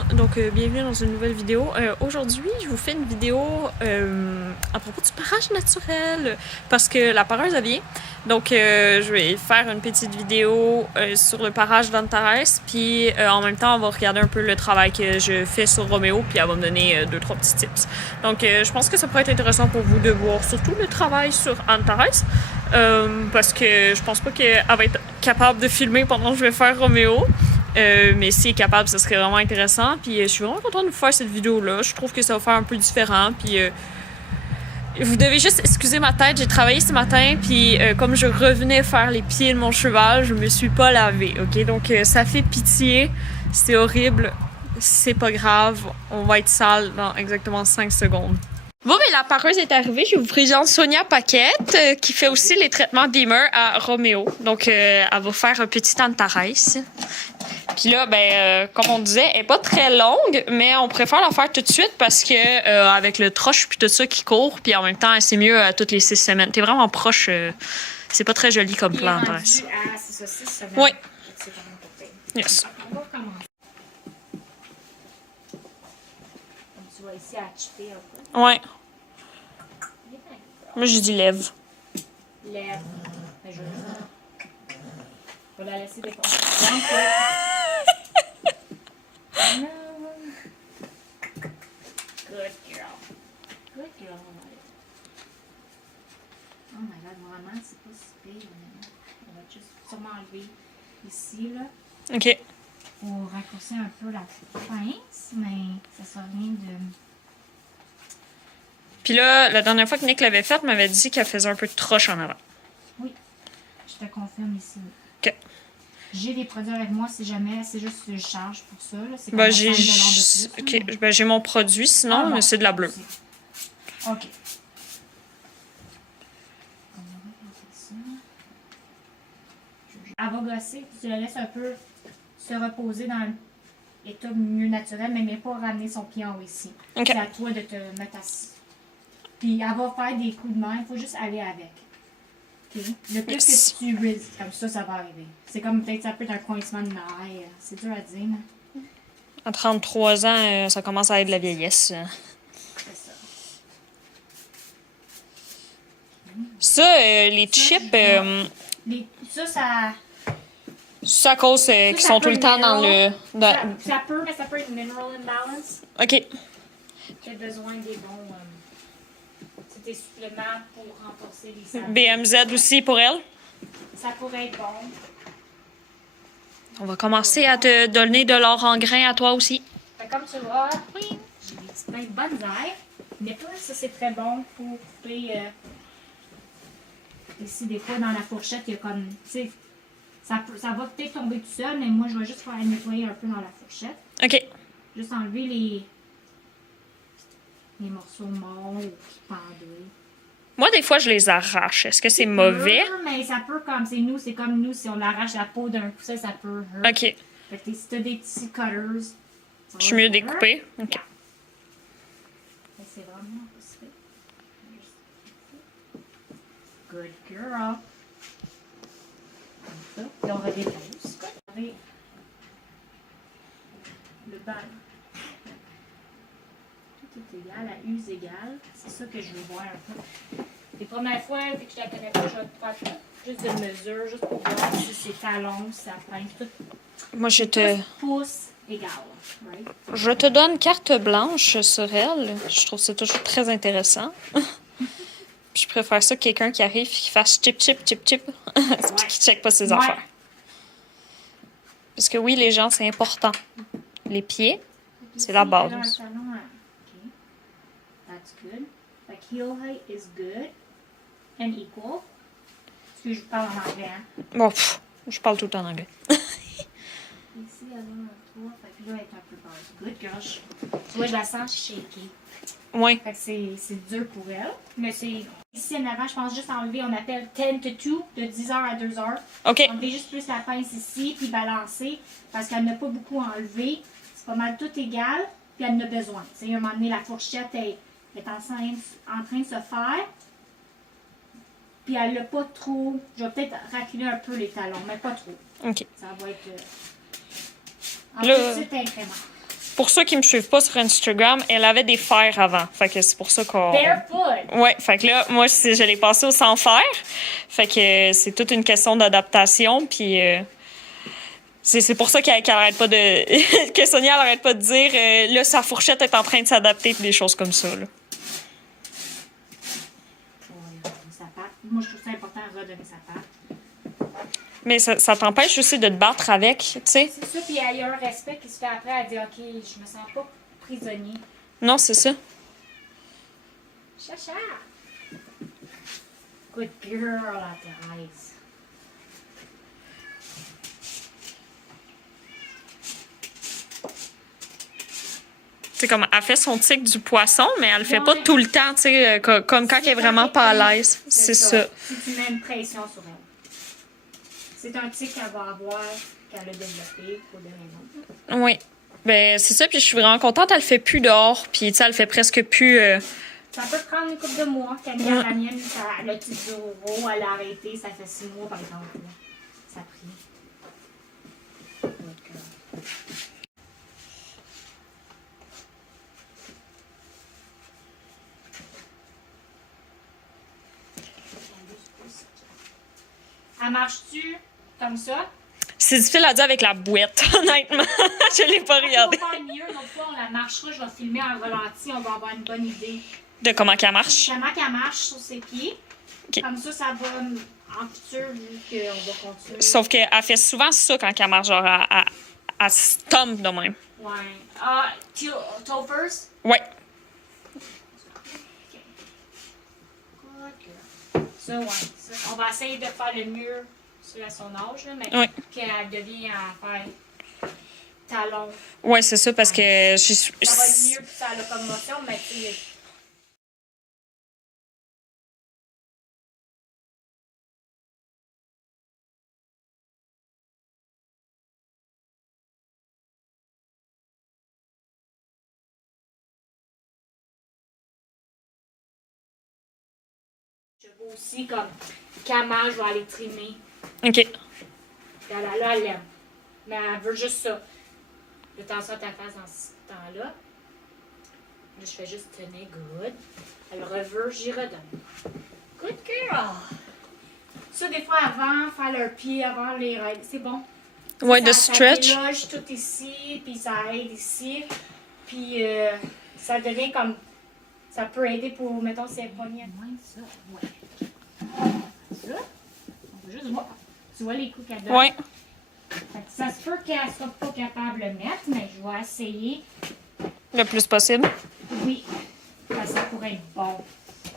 monde, donc bienvenue dans une nouvelle vidéo. Aujourd'hui, je vous fais une vidéo à propos du parage naturel parce que la pareuse elle vient. Donc je vais faire une petite vidéo sur le parage d'Antares, puis en même temps on va regarder un peu le travail que je fais sur Roméo, puis elle va me donner 2-3 petits tips. Donc je pense que ça pourrait être intéressant pour vous de voir surtout le travail sur Antares. Parce que je pense pas qu'elle va être capable de filmer pendant que je vais faire Roméo. Mais si elle est capable, ça serait vraiment intéressant. Puis je suis vraiment contente de vous faire cette vidéo-là. Je trouve que ça va faire un peu différent. Puis vous devez juste excuser ma tête. J'ai travaillé ce matin. Puis comme je revenais faire les pieds de mon cheval, je me suis pas lavée. Ok, donc ça fait pitié. C'est horrible. C'est pas grave. On va être sale dans exactement 5 secondes. Bon, mais la pareuse est arrivée. Je vous présente Sonia Paquette, qui fait aussi les traitements d'Emer à Roméo. Donc, elle va faire un petit Antares. Puis là, comme on disait, elle n'est pas très longue, mais on préfère la faire tout de suite parce que avec le troche puis tout ça qui court, puis en même temps, c'est mieux à toutes les 6 semaines. T'es vraiment proche. C'est pas très joli comme plan, Antares. C'est ça, 6 semaines. Oui. C'est quand même pas pire. Yes. On va recommencer. Comme tu vois ici, à acheter un peu. Ouais. Moi, je dis lève. Lève. Mais je vais la laisser défoncer. Good girl. Good girl. Oh my god, vraiment, c'est pas si pire. On va juste sûrement enlever ici, là. OK. Pour raccourcir un peu la pince, mais ça sert rien de... Puis là, la dernière fois que Nick l'avait faite, m'avait dit qu'elle faisait un peu de troche en avant. Oui, je te confirme ici. OK. J'ai des produits avec moi si jamais, c'est juste que je charge pour ça. Là. C'est Ben, j'ai... OK. OK. Ben, j'ai mon produit sinon, mais c'est de la bleue. OK. Elle va gosser, tu la laisses un peu se reposer dans l'état mieux naturel, mais pas ramener son pied en haut ici. OK. C'est à toi de te mettre assis. Puis elle va faire des coups de main, il faut juste aller avec. Okay. Le plus que tu risques, comme ça va arriver. C'est comme peut-être ça peut être un coincement de nerfs. C'est dur à dire. Mais... À 33 ans, ça commence à être de la vieillesse. C'est ça. Ça, les chips, Ça... c'est à cause qu'ils sont tout le temps dans le... Ça peut être mineral imbalance. OK. Tu as besoin des bons... c'est des suppléments pour renforcer les sabres. BMZ aussi pour elle. Ça pourrait être bon. On va commencer à te donner de l'or en grain à toi aussi. Fait comme tu vois, j'ai des petites mains de bonnes airs. Mais pas ça, c'est très bon pour couper... Ici, des fois, dans la fourchette, il y a comme... Tu sais, ça va peut-être tomber tout seul, mais moi, je vais juste faire nettoyer un peu dans la fourchette. OK. Juste enlever les morceaux morts ou qui pendaient. Moi, des fois, je les arrache. Est-ce que c'est mauvais? Mais ça peut, comme c'est comme nous, si on arrache la peau d'un coup, ça peut hurt. OK. Fait que si t'as des petits cutters... Je suis mieux découpée. OK. Yeah. C'est vraiment possible. Good girl. Comme ça. Puis on redépose. Le bal. Tout est égal, la use égale. C'est ça que je veux voir un peu. Les premières fois, vu que je la connais pas, je vais te faire juste de mesure, juste pour voir si c'est talon, si ça pince, tout. Moi, je te... Pouce égal, right? Je te donne carte blanche sur elle. Je trouve ça toujours très intéressant. Puis je préfère ça que quelqu'un qui arrive et qui fasse chip, chip, chip, chip. Puis qui ne check pas ses affaires. Parce que oui, les gens, c'est important. Les pieds, c'est la base. Okay. That's good. Like heel height is good and equal. Parce que je parle en anglais, hein? Bon, je parle tout le temps en anglais. Ici, elle a un 3, fait que là, elle est un peu basse. Good gosh. Tu vois, je la sens shaky. Oui. Fait que c'est dur pour elle. Mais c'est... Ici, en avant, je pense juste enlever, on appelle 10 to 2, de 10h à 2h. OK. Enlever juste plus la pince ici, puis balancer, parce qu'elle n'a pas beaucoup enlevé. C'est pas mal tout égal, puis elle en a besoin. Tu sais, à un moment donné, la fourchette est en train de se faire. Puis elle l'a pas trop... Je vais peut-être reculer un peu les talons, mais pas trop. OK. Ça va être... Là, c'est incrément. pour ceux qui me suivent pas sur Instagram, elle avait des fers avant. Fait que c'est pour ça qu'on... Barefoot! Ouais, fait que là, moi, je l'ai passé au sans fer. Fait que c'est toute une question d'adaptation, puis... c'est pour ça qu'elle arrête pas de... que Sonia, elle arrête pas de dire là, sa fourchette est en train de s'adapter, puis des choses comme ça, là. Moi, je trouve ça important de redonner sa patte. Mais ça t'empêche aussi de te battre avec, tu sais. C'est ça, puis il y a un respect qui se fait après. Elle dit, OK, je me sens pas prisonnier. Non, c'est ça. Chacha! Good girl, la Thérèse. Tu sais, comme elle fait son tic du poisson, mais elle le fait pas tout le temps, tu sais, comme quand elle est vraiment pas à l'aise. C'est ça. Si tu mets une pression sur elle. C'est un tic qu'elle va avoir, qu'elle a développé pour des raisons. Oui. Ben, c'est ça, puis je suis vraiment contente, elle le fait plus dehors, puis tu sais, elle fait presque plus... Ça peut prendre une couple de mois. Camille, la mienne, le petit bureau, elle a arrêté, ça fait 6 mois, par exemple. Là. Ça a pris. Elle marche-tu comme ça? C'est difficile à dire avec la bouette, honnêtement. Je l'ai pas regardé. On va faire mieux, l'autre fois, on la marchera, je vais filmer en ralenti, on va avoir une bonne idée. De comment qu'elle marche. Comment qu'elle marche sur ses pieds. Okay. Comme ça va en futur, vu qu'on va continuer. Sauf qu'elle fait souvent ça quand elle marche, genre, elle se tombe de même. Ouais. Ah, toe first? Ouais. Ça, ouais. Ça. On va essayer de faire le mieux à son âge, là, mais qu'elle devienne à faire talon. Ouais, c'est ça, parce que... Ça va être mieux pour sa locomotion, mais tu sais... Je veux aussi, comme, Kama, je vais aller trimer. OK. Là, elle l'aime. Mais elle veut juste ça. Le temps ça ta face dans ce temps-là. Là, je fais juste tenir good. Elle reveut, j'y redonne. Good girl! Ça, des fois, avant, faire leur pied, avant les règles, c'est bon. Ouais, ça, de stretch. Ça déloge tout ici, puis ça aide ici. Puis ça devient comme... Ça peut aider pour, mettons, si elle poignée. Moins ça, ouais. Ça, on va juste voir. Tu vois les coups qu'elle donne? Ouais. Ça se peut qu'elle soit pas capable de le mettre, mais je vais essayer. Le plus possible. Oui, ça pourrait être bon.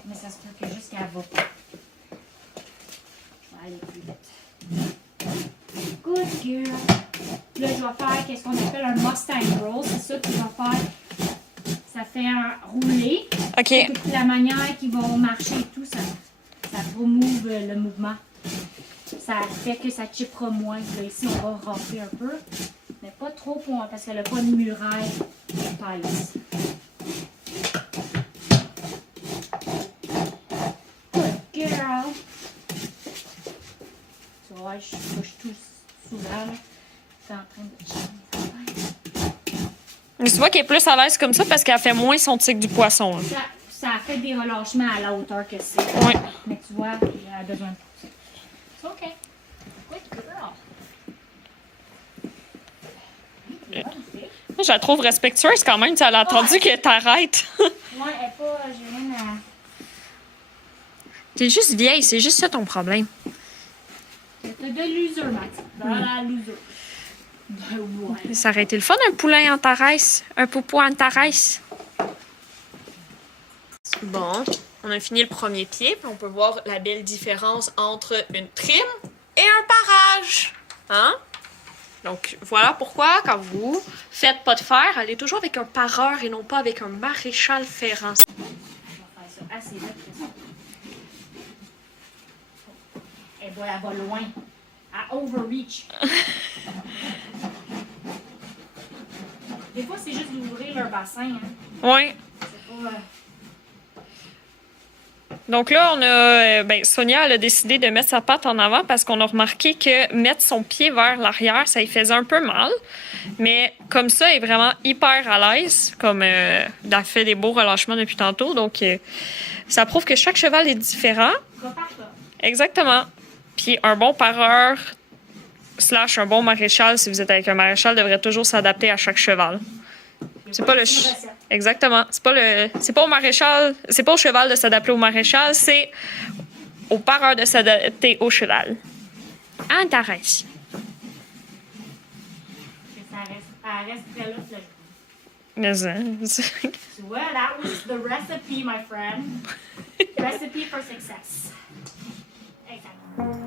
Mais ça se peut que juste qu'elle va pas. Je vais aller plus vite. Good girl. Là, je vais faire qu'est-ce qu'on appelle un Mustang roll. C'est ça qu'il va faire. Ça fait un roulé. OK. Et puis la manière qu'ils vont marcher et tout, ça remove le mouvement. Ça fait que ça chippera moins. Là, ici, on va rentrer un peu. Mais pas trop pour, parce qu'elle n'a pas de muraille épaisse. Good girl. Tu vois, je touche tout souvent. Là. C'est en train de chier. Mais tu vois qu'elle est plus à l'aise comme ça parce qu'elle fait moins son tic du poisson. Ça fait des relâchements à la hauteur que c'est. Ouais. Mais tu vois, elle a besoin de pousser. C'est OK. Good girl. Je la trouve respectueuse quand même. Tu as attendu qu'elle t'arrête. Moi, elle n'est pas... J'ai rien à... T'es juste vieille, c'est juste ça ton problème. T'as de l'usure, Mathilde. Dans la l'usure. Ouais. Ça aurait été le fun, un poulain en tarès. Un poupou en tarès. Bon, on a fini le premier pied, puis on peut voir la belle différence entre une trim et un parage. Hein? Donc, voilà pourquoi, quand vous faites pas de fer, allez toujours avec un pareur et non pas avec un maréchal ferrant. On va faire ça assez vite. Elle va loin. À overreach. Des fois, c'est juste d'ouvrir leur bassin. Hein. Oui. C'est pas... Donc là, on a, Sonia, elle a décidé de mettre sa patte en avant parce qu'on a remarqué que mettre son pied vers l'arrière, ça lui faisait un peu mal. Mais comme ça, elle est vraiment hyper à l'aise, comme elle a fait des beaux relâchements depuis tantôt. Donc, ça prouve que chaque cheval est différent. Exactement. Puis un bon pareur / un bon maréchal, si vous êtes avec un maréchal, devrait toujours s'adapter à chaque cheval. C'est pas le exactement. C'est pas au maréchal, c'est pas au cheval de s'adapter au maréchal, c'est au pareur de s'adapter au cheval. Intéressant. Elle reste très là, là. Mais Tu vois, that was the recipe, my friend. Recipe for success. Exactement.